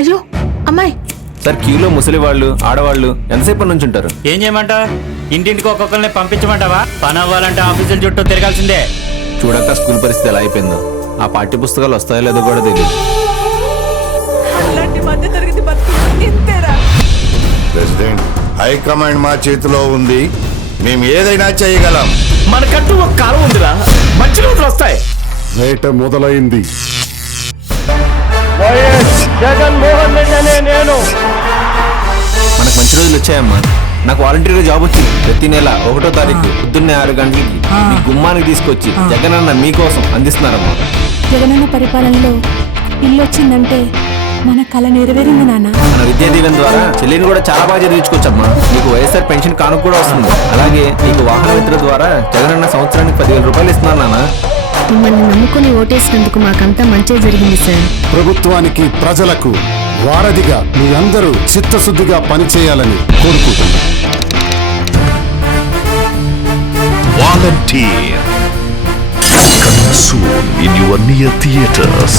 అయ్యో అమ్మాయి. సార్ క్యూలో ముసలి వాళ్ళు ఆడవాళ్ళు ఎంతసేపు నుంచి ఉంటారు? ఏం చేయమంటా? ఇంటింటికి ఒక్కొక్కరిని పంపించమంటావా? పని అవ్వాలంటే ఆఫీసుల చుట్టూ తిరగాల్సిందే. చూడక స్కూల్ పరిస్థితి ఎలా అయిపోయిందో. ఆ పాఠ్య పుస్తకాలు వస్తాయో లేదో కూడా తెలియదు. ప్రెసిడెంట్, హైకమాండ్ మా చేతిలో ఉంది. మేము ఏదైనా చేయగలం. మనకంటూ ఒక కాలం ఉందిరా, మంచి రోజులు వస్తాయి. వేట మొదలైంది. జగన్మోహన్ రెడ్డి అనే నేను. మనకు మంచి రోజులు వచ్చాయమ్మా. నాకు వాలంటీర్గా జాబ్ వచ్చింది. ప్రతి నెల 1వ తారీఖు పొద్దున్నే 6 గంటలకి మీ గుమ్మానికి తీసుకొచ్చి జగనన్న మీకోసం అందిస్తున్నారమ్మా. జగనన్న పరిపాలనలో ఇల్లు వచ్చిందంటే మన కళ నెరవేరింది నాన్న. మన విద్యా దీవెన ద్వారా చెల్లిని కూడా చాలా బాగా చదివించుకోవచ్చమ్మా. నీకు వైఎస్ఆర్ పెన్షన్ కానుక కూడా వస్తుంది. అలాగే నీకు వాహన మిత్ర ద్వారా జగనన్న సంవత్సరానికి 10,000 రూపాయలు ఇస్తున్నారు నాన్న. మిమ్మల్ని నమ్ముకుని ఓటేసినందుకు మాకంతా మంచి జరిగింది సార్. ప్రభుత్వానికి ప్రజలకు వారధిగా మీ అందరూ చిత్తశుద్ధిగా పనిచేయాలని కోరుకుంటున్నాను. Volunteer. Coming soon in your near theaters.